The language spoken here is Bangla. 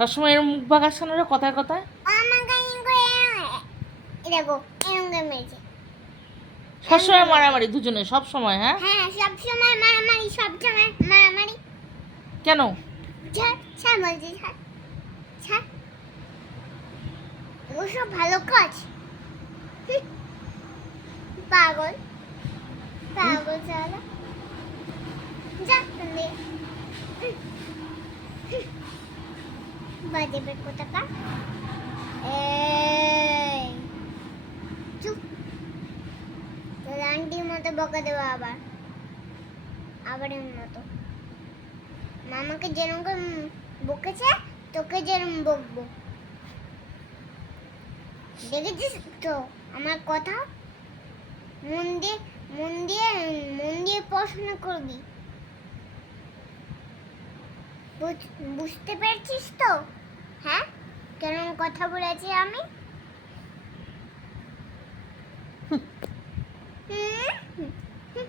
সবসময় এরকম মুখ বাঁকাস কেন রে কথায় কথায়? আমাকে করে দেখো এরকম করে মেরেছে। সবসময় মারামারি দুজনে, সব সময়? হ্যাঁ, হ্যাঁ সব সময় মারামারি, সব সময় মারামারি। কেন? ছাড় ছাড় বলছি, ছাড় ছাড়, ওসব ভালো কাজ। হুঁ, পাগল পাগল চালা যা তুমি। বাজে বের কোথাকার। এই চুপ, তোর আন্টির মতো বকা দেবো আবার, আবার এর মতো। মামাকে যেরকম করে বকেছে তোকে যেরকম বকবো, দেখেছিস তো আমার কথা? মন দিয়ে মন দিয়ে মন দিয়ে পড়াশোনা করবি, বুঝতে পেরেছিস তো? হ্যাঁ কেমন কথা বলেছি আমি?